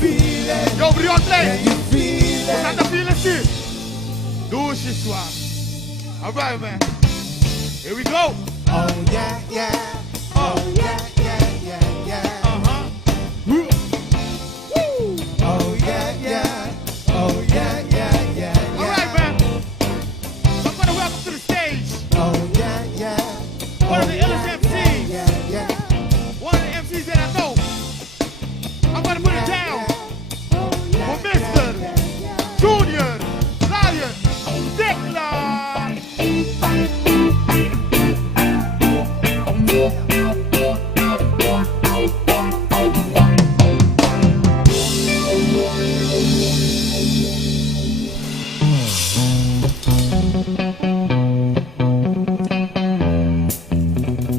feel it? Yo, Brion Play. Can you feel What's it? that feel it? Do shit, swag. All right, man. Here we go. Oh yeah, yeah. Oh yeah, yeah, yeah, yeah. Woo. Oh yeah, yeah. Oh yeah, yeah, yeah. All right, man. I'm gonna welcome to the stage Oh yeah, yeah. one of the illest MCs. Yeah, yeah. One of the MCs that I know. I'm gonna put it down for Mr. Junior Lion Tecla.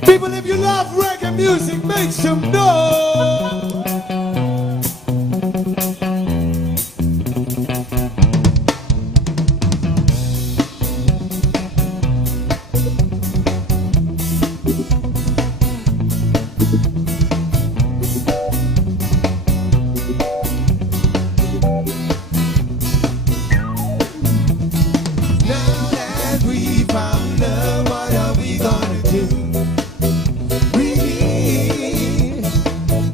People, if you love reggae music, make some noise. Now that we found love, what are we gonna do?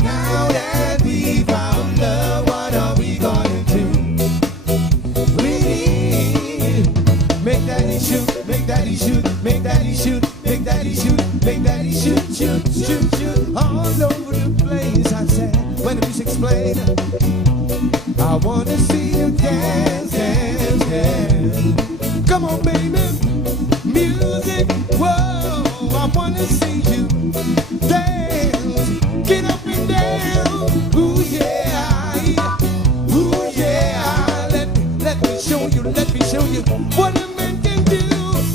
Now that we found love, what are we gonna do? Make daddy shoot, make daddy shoot, make daddy shoot, make daddy shoot, make daddy shoot, shoot, shoot, shoot. All over the place, I said, when the music's played, I wanna see you dance, dance, dance. Come on, baby, music, whoa, I wanna see you dance, get up and down, ooh yeah, let me show you what a man can do,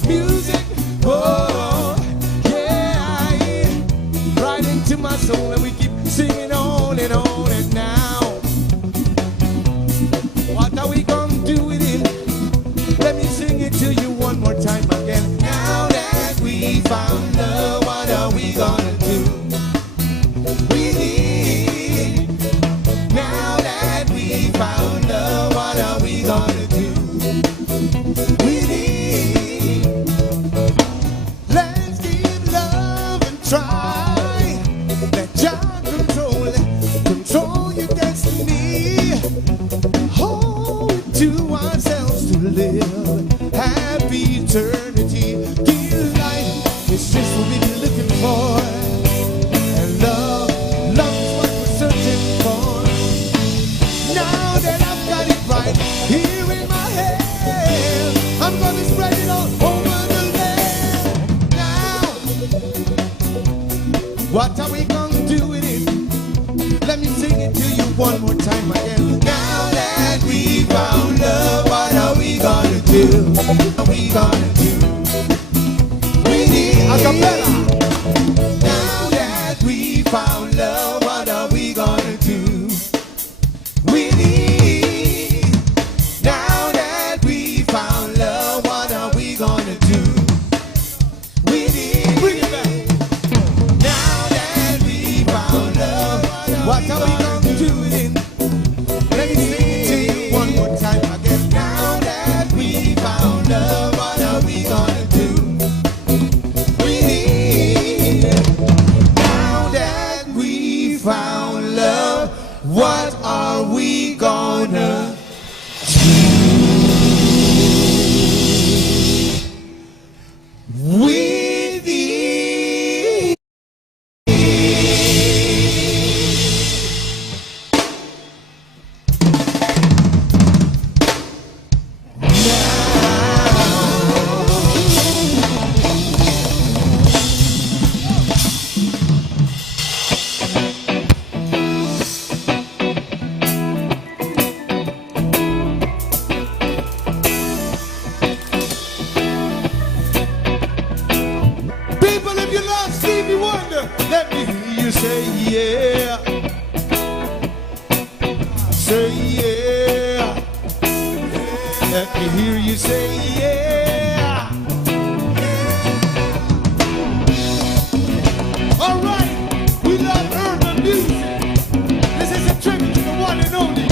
music, whoa, yeah, right into my soul, and we keep singing on and on, and now, what are we gonna do with it? Let me sing it to you one more time again. Now that we found love, what are we gonna do? Now that we found love, what are we gonna do? Let's give love and try. Let God control your destiny. Hold it to ourselves to live happy eternity. Dear life, it's just what we've been looking for. And love is what we're searching for. Now that I've got it right here in my head, I'm gonna spread it all over the land. Now, what are we gonna do with it? Let me sing it to you one more time again. Now that we found love, what are we gonna do? What are we gonna do? We need a cappella. Now that we found love, what are we gonna do? We need. Now that we found love, what are we gonna do? We need. Bring it back. Now that we found love, what are we gonna do with it? Let me sing it to you one more time again. Now that we found love, what are we gonna do? We need. Now that we found love, what are we gonna do? We need. People, if you love Stevie Wonder, let me hear you say yeah. Say yeah. Let me hear you say yeah. All right, we love urban music. This is a tribute to the one and only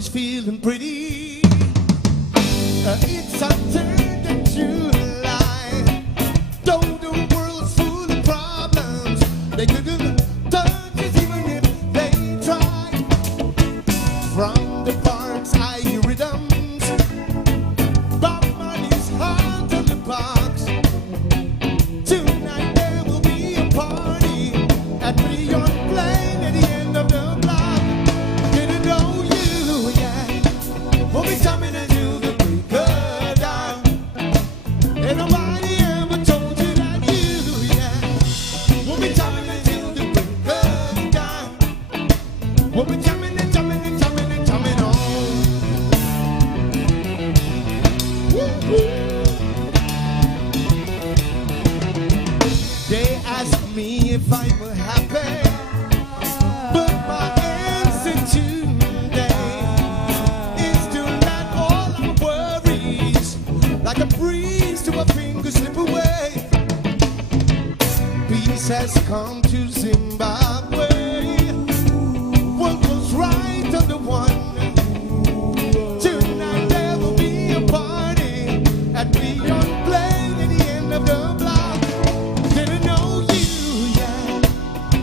is feeling pretty. It's uncertain to lie. Though the world's full of problems, they couldn't touch us even if they tried. From the parks, I hear rhythms. Bob Marley's heart on the box. Tonight there will be a party at Beyond Plain at the end of the block. Didn't know you yet. We'll be coming until the break of dawn. Ain't nobody ever told you that you yet. We'll be coming until the break of dawn. We'll be coming and coming and coming and coming on. They asked me if I were happy, but my answer today is to let all our worries, like a breeze to a finger, slip away. Peace has come to Zimbabwe. What was right on the one. Tonight there will be a party at Beyond Plain at the end of the block. Didn't know you yet.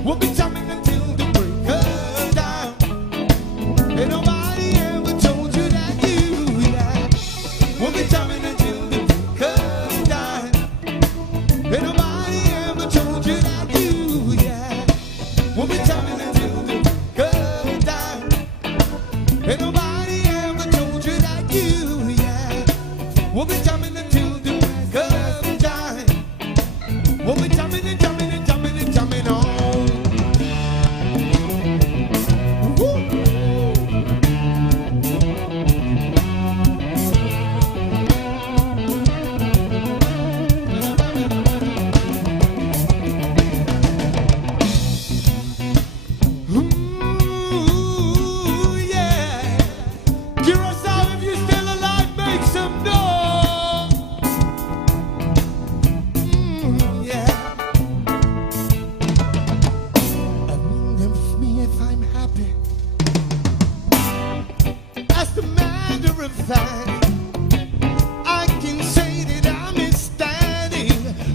We'll be coming until the break of dawn. Ain't nobody ever told you that you yet. We'll be coming until the break of dawn. Ain't nobody ever told you that you yet. We'll be coming until the break of dawn. Ain't nobody ever told you that you yet. We'll be coming until the break of dawn. We'll be jumping and jumping and jumping and jumping on. Woo. Ooh, yeah. Curacao, if you're still alive, make some noise. Yeah. Ask me if I'm happy. As a matter of fact, I can say that I'm ecstatic,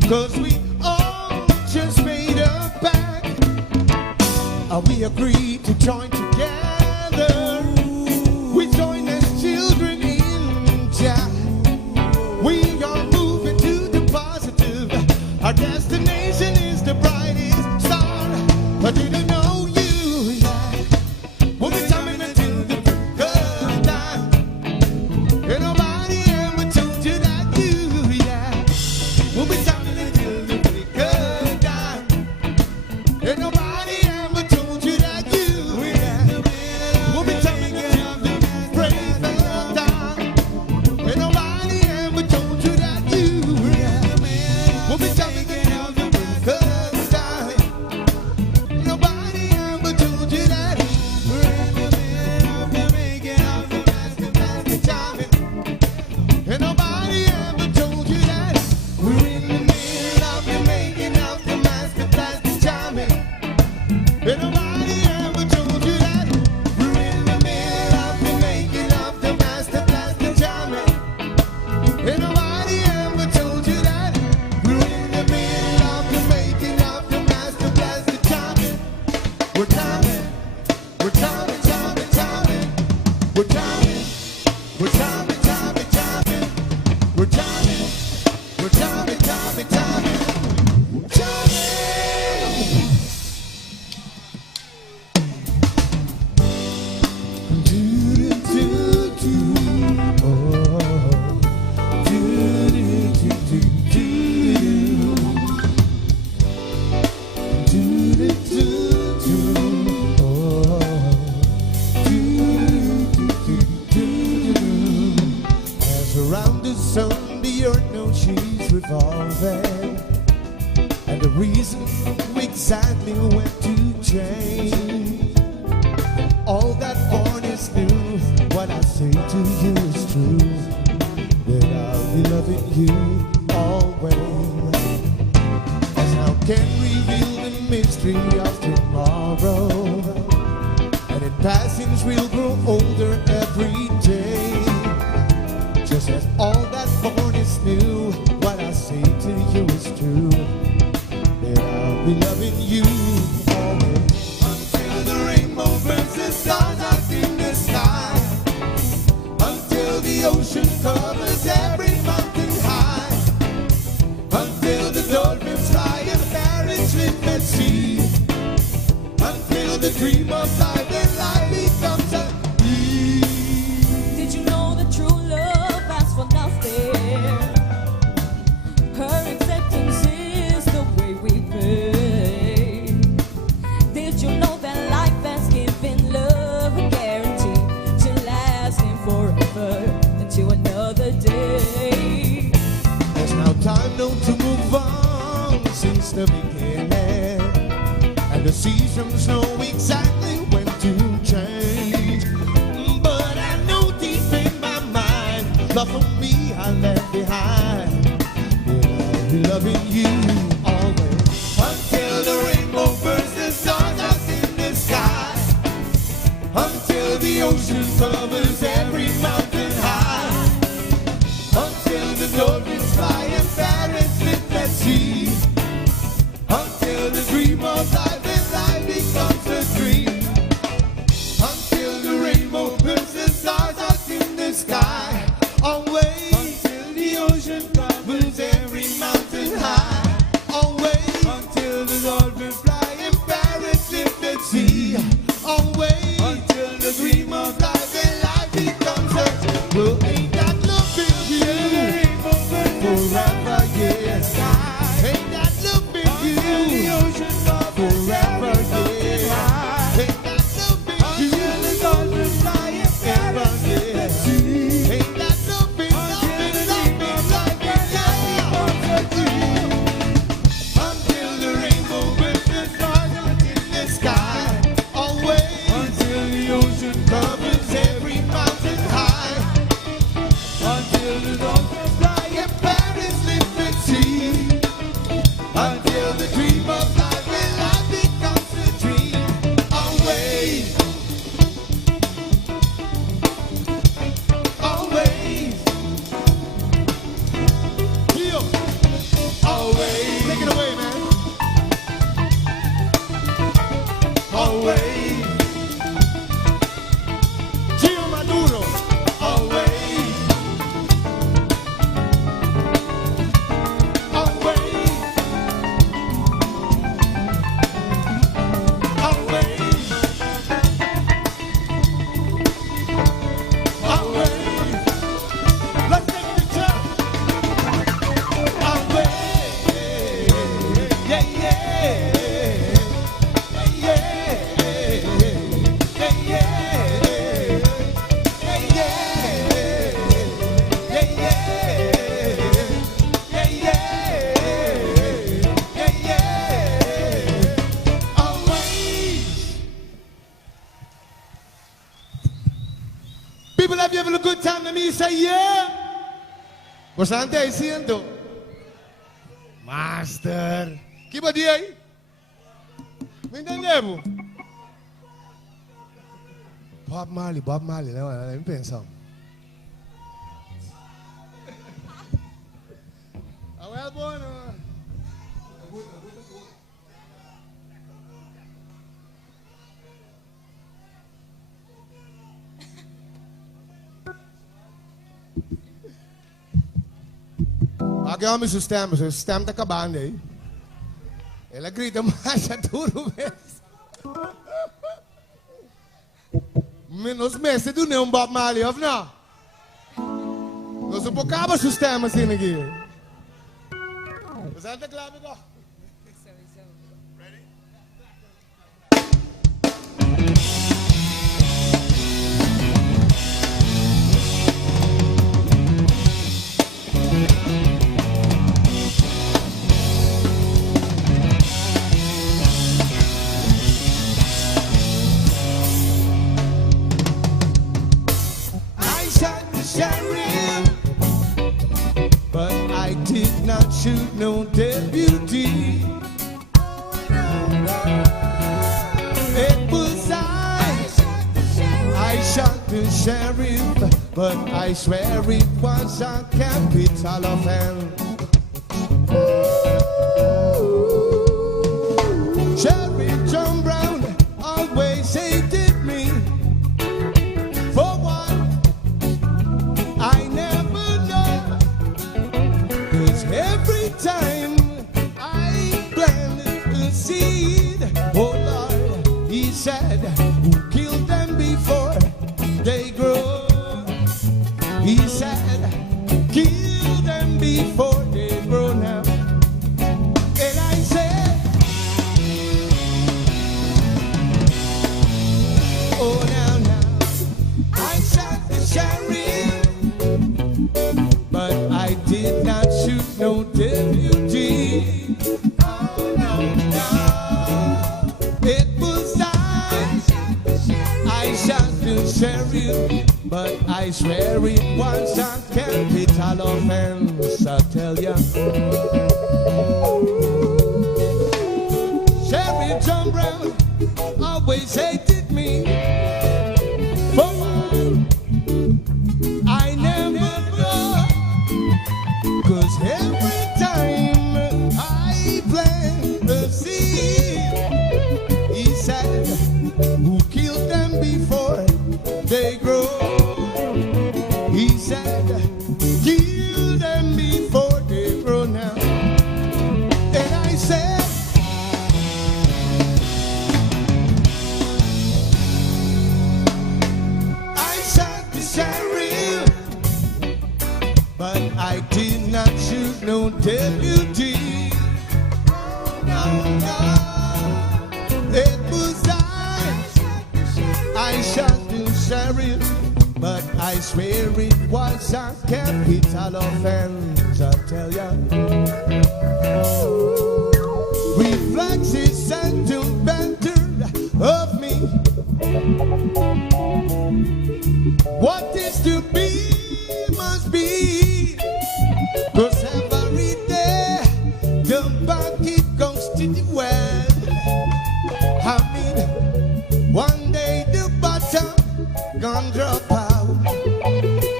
'cause we all just made a pact. We agreed to join together. We join as children in Jah. We are moving to the positive. Our destination is the brightest star. I didn't know you yet. We'll be coming until the break of dawn. Ain't nobody ever told you that you yet. We'll be coming until the break of dawn. Ain't nobody ever told you that you yet. We'll be coming until the break of dawn. Ain't nobody ever told you that you yet. We'll be coming until the break of dawn. Ain't nobody ever told you that. We're in the middle of the making of the master timing. Ain't nobody ever told you that. We're in the middle of the making of the master timing. Ain't nobody ever told you that. We're in the middle of the making of the master timing. Ain't nobody ever told you that. We're in the middle of the making of the master timing. We're timing. We're timing, timing, timing. We're timing. We're timing, timing, timing. We're timing. We're timing, timing, timing. Timing. Do do do do. Oh. Do do do do do. Do do do do. Oh. Do do do do do. As around the sun, the earth knows she's revolving, and the reason exactly when to change. All that born is new. What I say to you is true. That I'll be loving you always. As how can reveal the mystery of tomorrow, and in passings we'll grow older every true, that I'll be loving you always. Until the rainbow burns the stars out in the sky, until the ocean covers every mountain high, until the dolphins fly and parrots live at sea, until the dream of life and life becomes a dream. Did you know that true love asks for nothing? Her acceptance is the way we pay. Did you know that life has given love a guarantee to lasting forever into another day? There's now time known to move on since the beginning, and the seasons know exactly when to change. But I know deep in my mind, love for me I left behind, that I'll be loving you always. Until the rainbow burns the stars out in the sky, until the ocean covers every mountain high, until the dolphins fly and parrots live at sea, until the dream of life and life becomes a dream, until the rainbow burns the stars out in the sky, always, until the ocean covers every mountain high, always, until the dolphins fly and parrots live at sea, always, until the dream of life and life becomes a dream. Well, ain't that loving you forever, yeah. Ain't that loving you forever, yeah. Ain't that loving you forever, yeah. Ain't that loving, like a dream. Until the rainbow burns the stars out in the sky, always, until the ocean covers every mountain high, until the dolphins fly and parrots live at sea, until the dream of life and life becomes a dream, always, always, Gio, always, take it away, man, always, Gio Maduro, always, always, always, always. Let's take it to church. Always, yeah, yeah, yeah, yeah, yeah, yeah, yeah, yeah, always. People, have you having a good time? Let me say yeah. What's on there diciendo? Master. ¿Qué va de ahí? ¿Me entendemos? Bob Marley, né? Nem pensamos. Ah, well, bueno. Aqui é o meu sistema está acabando aí. Ela grita mais a tudo mesmo. Menos meses do não Bob Marley, não? Nós não acaba o sistema assim aqui. Você está claro, amigo? But I did not shoot no deputy. It was I shot the sheriff, but I swear it was a capital offense. you did. Oh, no, no. It was I shot to share you, but I swear it was a capital offense, I tell ya. Sherry John Brown always hated me. For one, I never thought, 'cause every time I plant the seed, he said, who killed them before they grow? He said, kill them before they grow now. And I said, I shot the sheriff, but I did not shoot no deputy. No, no, it was I shot the sheriff, but I swear it was a capital offense, I tell ya. Reflexes sentimental of me. What is to be must be, 'cause every day the bucket goes to the well. I mean, one day the bottom gonna drop out.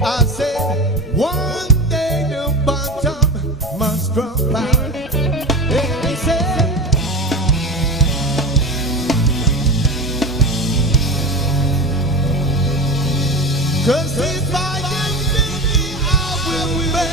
I said, one day the bottom must drop out. And they said, "'Cause if I am busy, I will be back."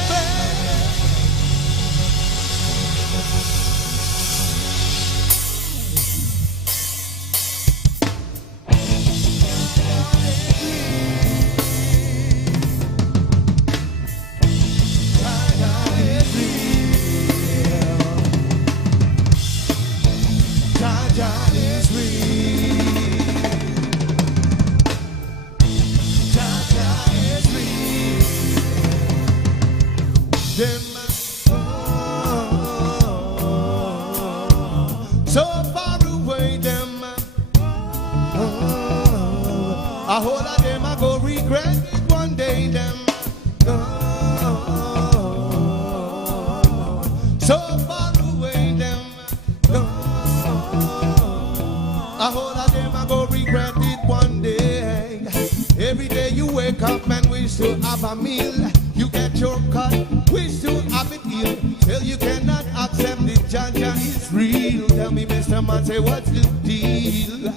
So far away, them. A whole of them I go regret it one day, them. So far away, them. A whole of them I go regret it one day. Every day you wake up and wish to have a meal. You get your cut, wish to have it healed. Till you cannot accept it, Jaja is real. Tell me, Mr. Man, say what's the deal?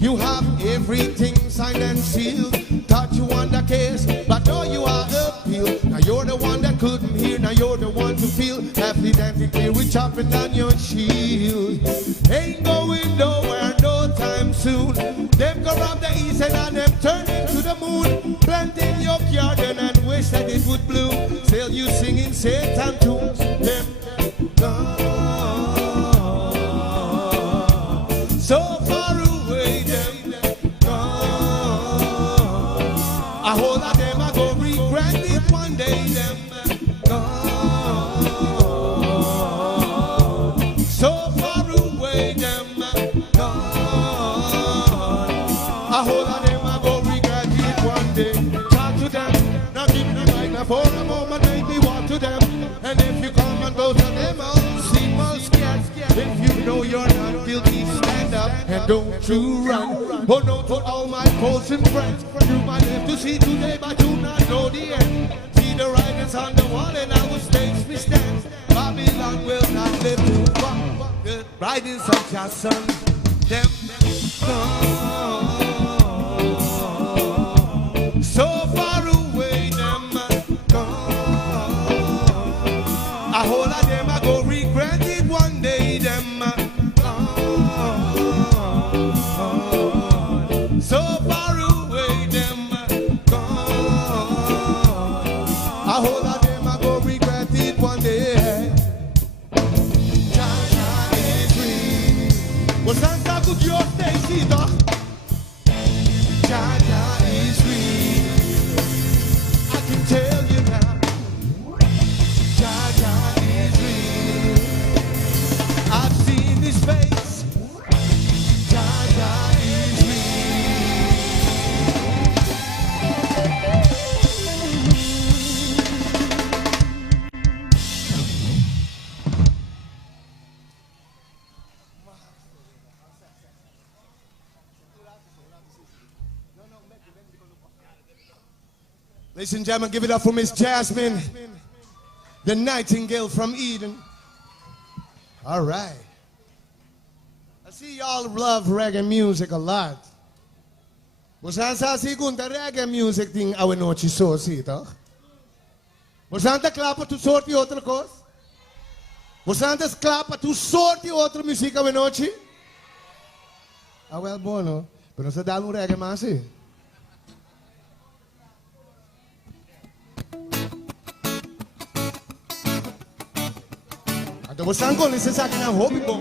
You have everything signed and sealed. Thought you won the case, but now you are appeal. Now you're the one that couldn't hear, now you're the one to feel. Evidently we're chopping down your shield. Ain't going nowhere no time soon. Them go rob the east end and them turn into the moon. Plant in your garden and wish that it would bloom. Still you singing Satan tunes. Them gone. So far away, them gone. A whole lot of them I go regret it one day, them gone. So far away, them gone. A whole lot of them I go regret it one day. Talk to them, now give them right now for a moment, make me walk to them. And if you come and go to them, I'll see more scared. If you know you're not guilty, stand up and don't you run. Oh no, to all my foes and friends, you might live to see today, but do not know the end. See the writings on the wall and I will stage me stand. Babylon will not live to walk. The writings of your son, them gone. So far away, them gone. A whole lot of them I go regret it one day, them gone. So far away, them gone. A whole lot of them I go regret it one day. Jaja is free. Well, Santa could your face, Ladies and gentlemen, give it up for Miss Jasmine, the Nightingale from Eden. All right. I see y'all love reggae music a lot. Busan sa segunda reggae music ting awe noche so sito. Busan ta klapa tu sorti outra coisa. Busan ta klapa tu sorti outra música awe noche. Ah, well, bono. Pero sa dalong reggae masi. Ato busan ko lisa sa akin ang hobby ko.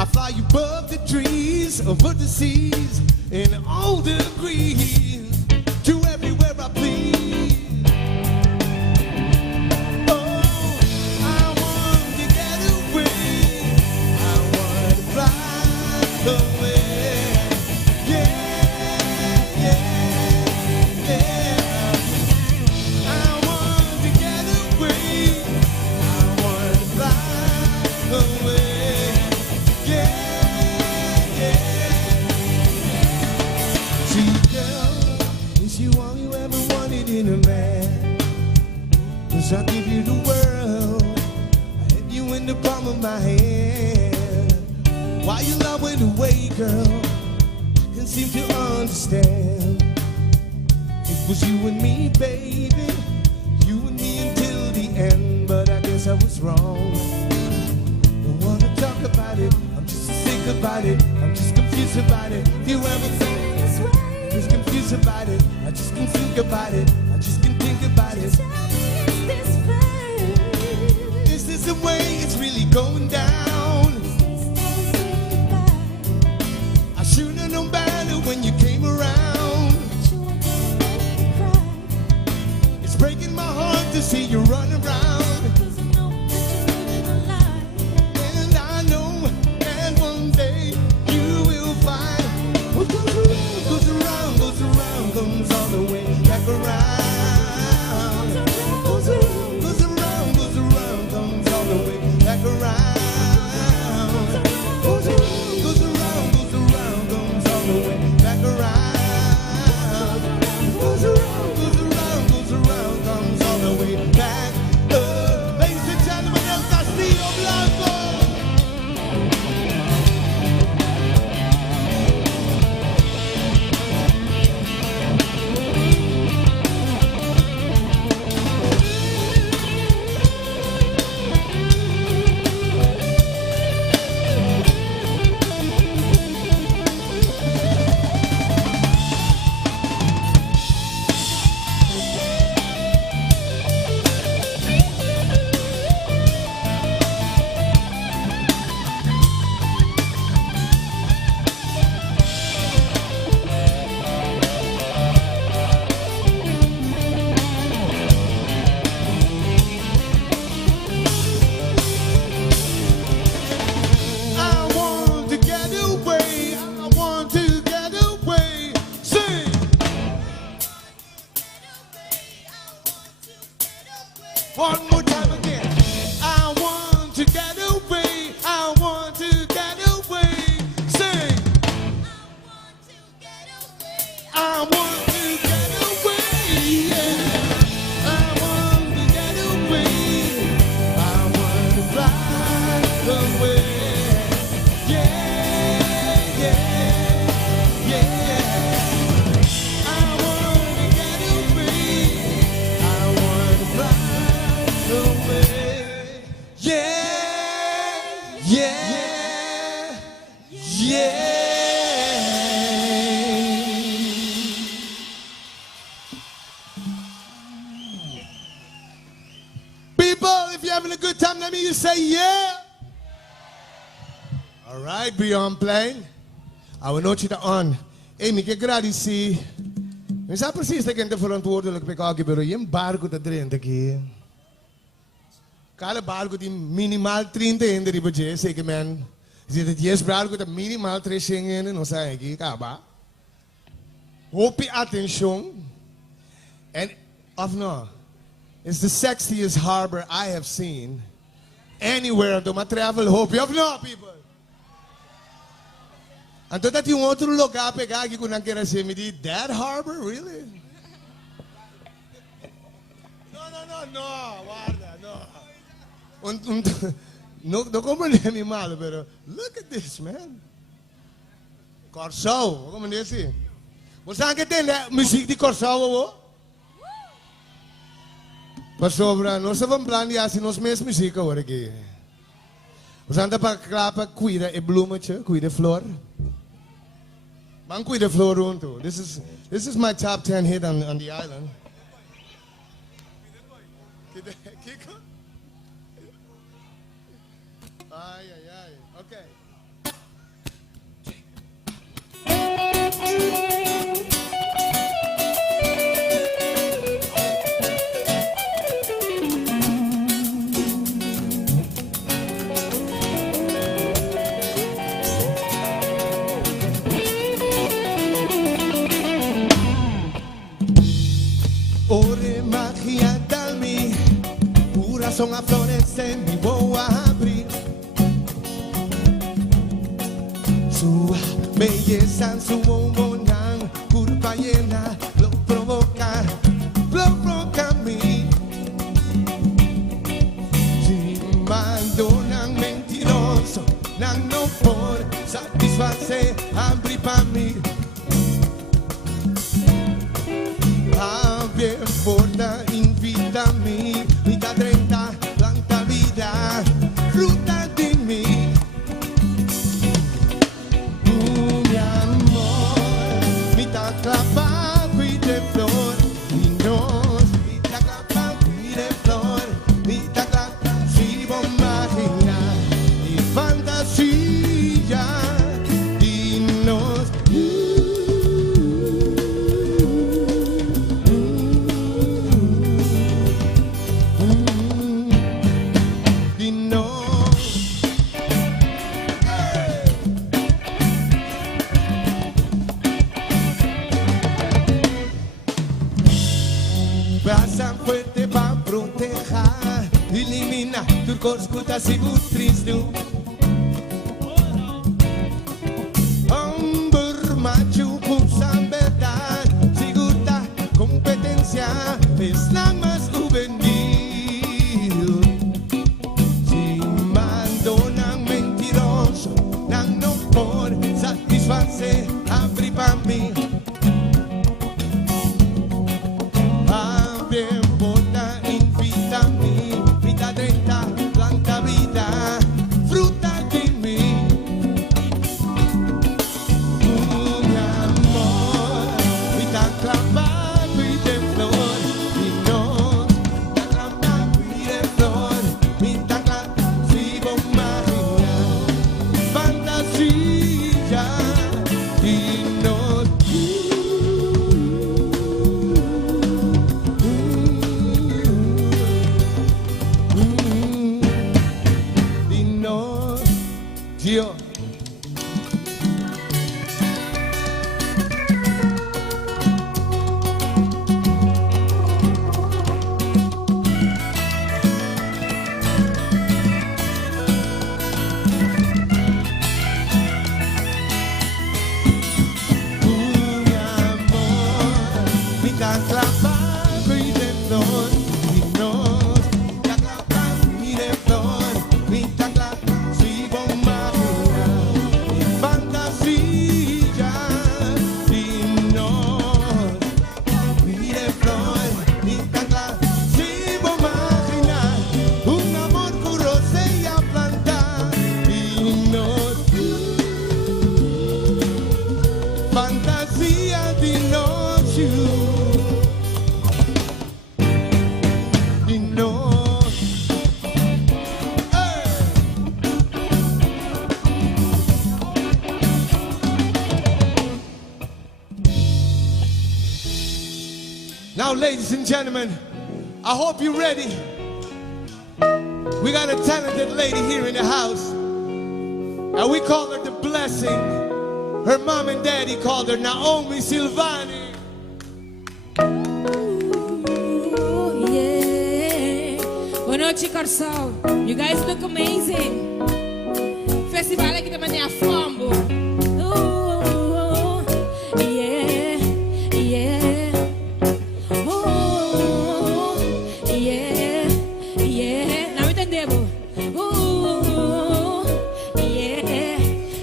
I fly above the trees, over the seas, in all degrees, to everywhere I please. Oh, I want to get away. I want to fly away. Yeah, yeah, yeah. I want to get away. I want to fly away. Yeah, yeah. See, girl, is you all you ever wanted in a man? 'Cause I'll give you the world. I have you in the palm of my hand. Why you loving away, girl? Can't seem to understand. It was you and me, baby. You and me until the end. But I guess I was wrong. Don't wanna talk about it. I'm just sick about it. I'm just confused about it. If you ever felt this way, just confused about it. I just can't think about it. I just can't think about it. Is this the way it's really going down? I should have known better when you came around. It's breaking my heart to see you run around. And I know that one day you will find what goes around, comes all the way back around. Goes around, comes all the way back around. Goes around, comes all the way back around. Goes around, comes all the way back. Ladies and gentlemen, El Castillo Blanco. I want to get away. I want to get away. Sing. One more time again. I want to get away. I want to get away. Sing. I want to get away. Yeah. I want to get away. I want to fly away. Yeah, yeah, yeah. I want to get away. I want to fly away. Yeah, yeah, yeah. People, if you're having a good time, let me just say yeah. All right, beyond playing. I will note you on. Hey, me que gradeci. Me sabe precies dat ik de verantwoordelijk ben ook gebeuren. Je barco te drinken aqui. Cada barco die minimaal 30 in de ribeje, zeker man. Zit het yes barco dat minimaal 3 in en ons aqui, acaba. Hope je attention. And of no, it's the sexiest harbor I have seen anywhere on my travel. Hope you of no, people. And that you want to look up again, you couldn't get a that harbor, really? No, guarda, no. No comprendemi male, pero look at this, man. Corso, come dici? Você anche tem muziek die Corso, wo? Maar sobra, nós vamos planear assim, nós mesmos música hoor aqui. Você anda para clapa, cuida e bloemetje, cuida flor. Man cuida flor huntu. This is my top 10 hit on the island. Kiko? Ay. Okay. Ore magia dalmi, pura son a flores en mi voy a abrir. Su belleza, su bombonán, curva llena, lo provoca a mí. Si abandonan mentiroso, no por satisfacer, abrir para mí. Bien porta, invita a mí, mitad 30, planta vida, fruta de mí. Mi amor, mitad clapa, de flor, y nos, mitad clapa, de flor, mitad clapa, si vos imaginar, y fantasía, y nos. Braza fuerte para proteger, elimina turcos, cutas y butris du. Hombre macho, pulsa verdad, segura competencia, es la más juvenil. Si abandonan mentiroso, no por satisfacer, abrir para mí. Bien porta, invita a mí, mitad 30, planta vida, fruta de mí. Mi amor, mitad clavado y de flor, y no, mitad clavado y de flor, mitad clavado, si vos imaginas, fantasía, y no. Dios. Mi amor, mitad clavado y de flor, y no, mitad clavado y de flor, mitad clavado, si vos fantasía, y no, y de flor, mitad clavado, si vos imaginas, un amor puro se a plantar, y no, fantasía de noche, y no. Now, ladies and gentlemen, I hope you're ready. We got a talented lady here in the house, and we call her the Blessing. Her mom and daddy called her Naomi Silvani. Ooh, yeah. Boa noite, Corsal. You guys look amazing. Festival aqui também é a Flambo. Ooh, yeah, yeah. Ooh, yeah, yeah. Não entendemos. Ooh, yeah,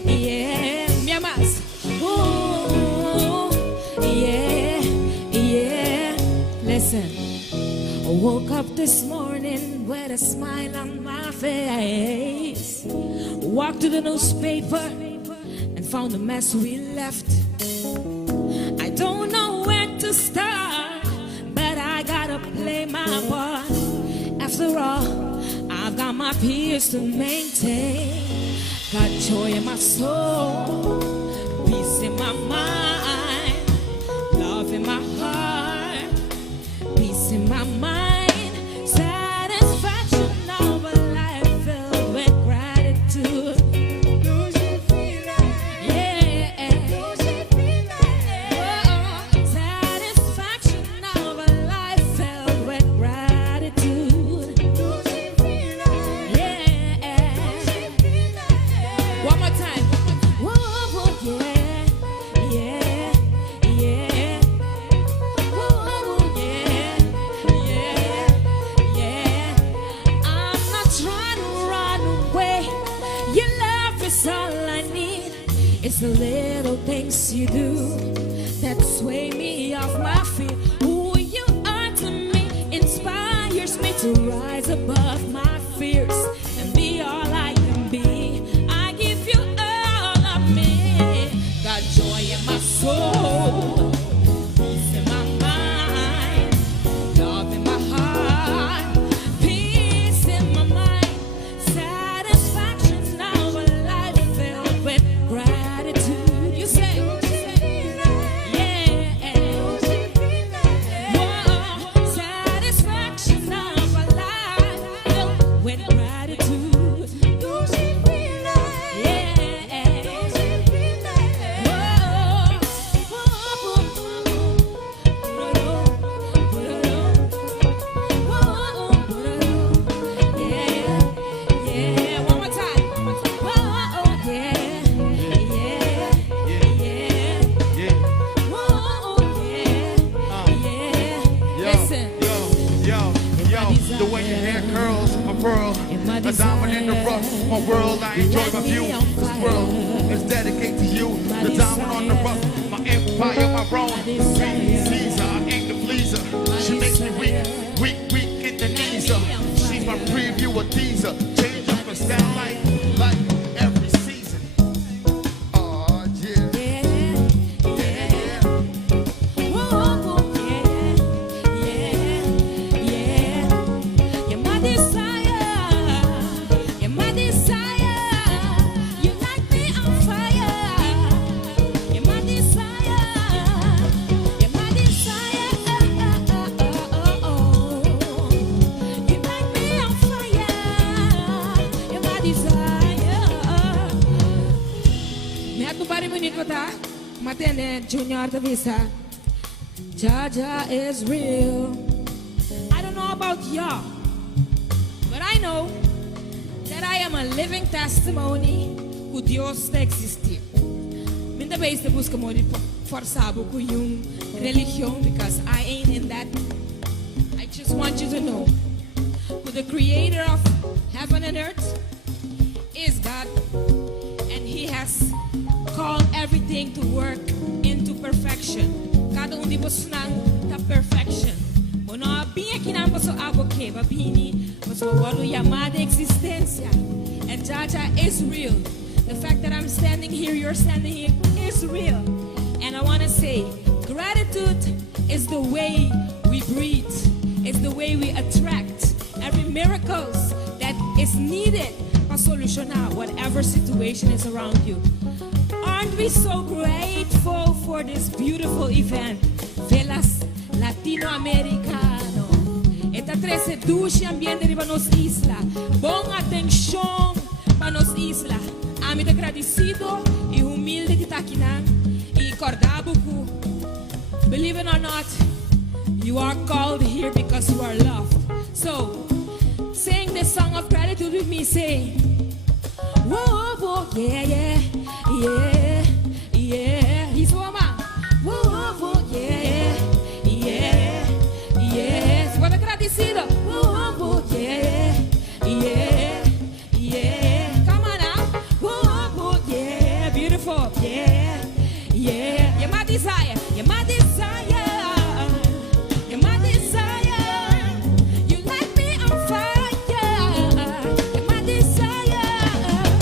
yeah. Me amas. Ooh, yeah, yeah. Listen. I woke up this morning with a smile on my face. Walked to the newspaper and found the mess we left. I don't know where to start, but I gotta play my part. After all, I've got my peers to maintain. Got joy in my soul, peace in my mind. Listen. Yo, the way your hair curls, my pearl, a diamond in the rough, my world, I enjoy my view, this world is dedicated to you, the diamond on the rough, my empire, my throne, Caesar, I ain't the pleaser, she makes me weak in the knees, she's my preview, a teaser, change up and style like every season, oh yeah. Junior the visa. Jaja is real. I don't know about y'all, but I know that I am a living testimony que Dios te existir. Minda vez te busca mori forçar com yung religion because I ain't in that. I just want you to know who the creator of heaven and earth is God, and He has called everything to work into perfection. Cada de vocês está perfection. Mas não bem aqui não posso aboquei, babini, mas o word chamada existência. And Jaja is real. The fact that I'm standing here, you're standing here, is real. And I want to say, gratitude is the way we breathe. It's the way we attract every miracles that is needed to solucionar whatever situation is around you. Aren't we so grateful for this beautiful event? Velas Latinoamericano. Esta 13 duche ambiente para nos isla. Bom atenção para nos isla. Amigo agradecido e humilde que está aqui na. E cordabuco. Believe it or not, you are called here because you are loved. So, sing this song of gratitude with me. Say, whoa, whoa, yeah, yeah. Yeah, yeah, he's woman. Whoa, whoa, yeah, yeah, yeah. Se pode agradecido. Whoa, whoa, yeah, yeah, yeah. Come on now. Whoa, whoa, yeah, beautiful, yeah, yeah. You're my desire, you're my desire, you're my desire. You light me on fire, you're my desire, you're my desire.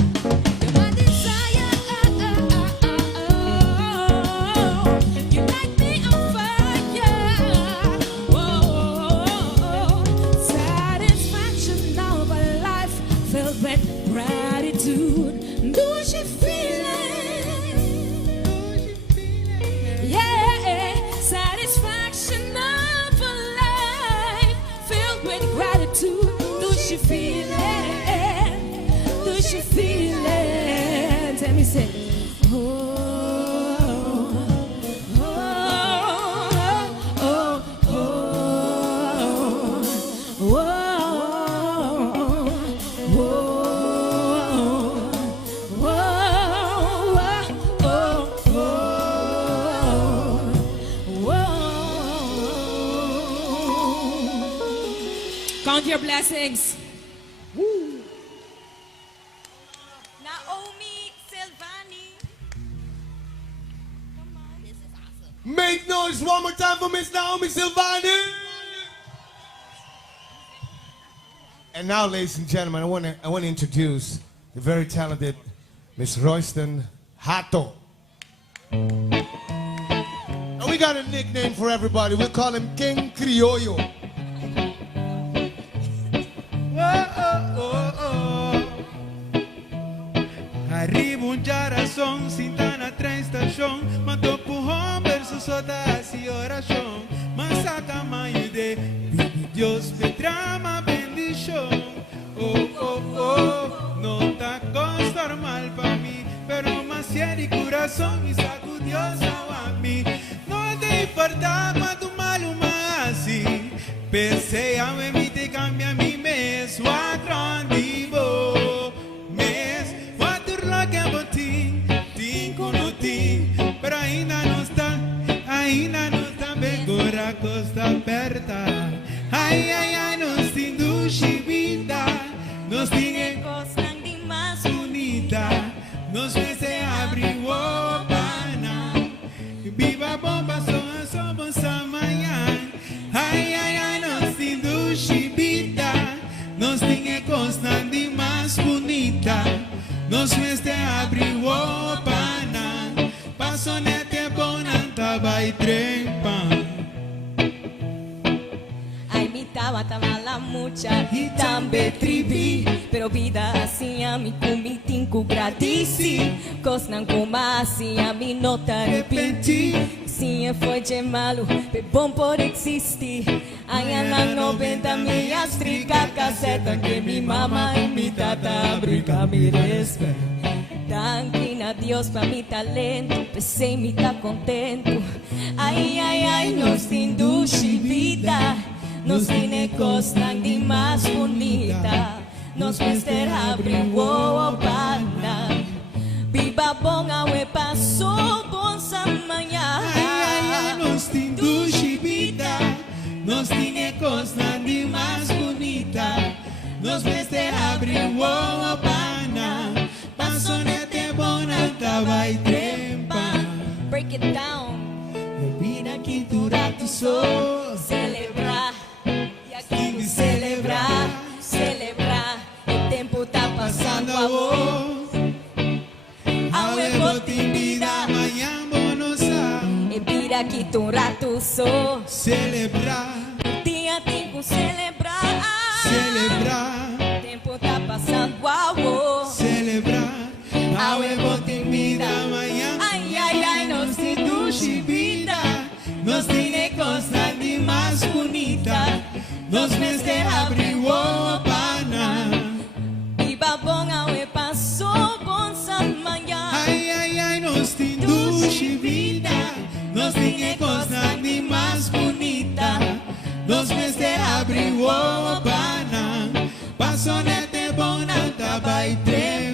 Let me say, count your blessings. Make noise one more time for Miss Naomi Silvani. And now, ladies and gentlemen, I want to introduce the very talented Miss Royston Hato. And we got a nickname for everybody. We'll call him King Criollo. Arriba un corazón, cinta na trem estação, mandou pro home versus saudade e oração. Mas a tamanho de pedi Deus me trama bendição. Oh, oh, oh, não tá gosto normal pra mim, pero mas de coração e saco Deus a mim. Não te importa quanto mal uma assim, pensei a me te cambia mi mes, o atrondivo. Pero ainda não está bem agora costa aperta. Ai, ai, ai, nós tem duche vida. Nós tem Gostam de mais bonita. Nós vê se abre o pana. Viva bomba, somos amanhã. Ai, ai, ai, nós tem duche vida. Nós tem costa de mais bonita. Nós vê se abre o pana. Passonete bonanta vai trempa. Ai, me tava la mucha e também tribi. Pero vida assim a mim comi 5 gradisi. Cosnan como assim a mim nota repeti. Sim, foi de malo, é bom por existir. Ai, na 90 minhas trica caseta que mi mama e mi tata brinca me respeita. Danquina Dios pa mi talento, pensei me tá contento. Ai, ai, ai, nos induz vida. Nos tiene costan de más bonita. Nos mister abriu o pana. Viva bom awe passou bom amanhã. Ai, ai, ai, nos induz vida. Nos tiene costan de más bonita. Nos mister abriu o pana. Passonete bonanta vai trempa. Break it down. Vira que durato sou. Celebrar. E aqui celebrar. Celebrar. O tempo tá passando a voz. Awe botin vida amanhã bonosa. E vira aqui um rato só. Celebrar, Dia tem que celebrar. celebrar, O tempo tá passando a voz. celebrar. Awe botin vida amanhã. Ai, ai, ai, não se Duche vida. Nos tiene costa de mais bonita. Nos veste abriu o pana. Viva bom awe passou bom amanhã. Ai, ai, ai, nos tem duche vida. Nos tiene costa de mais bonita. Nos veste abriu o pana. Passonete bonanta vai trem.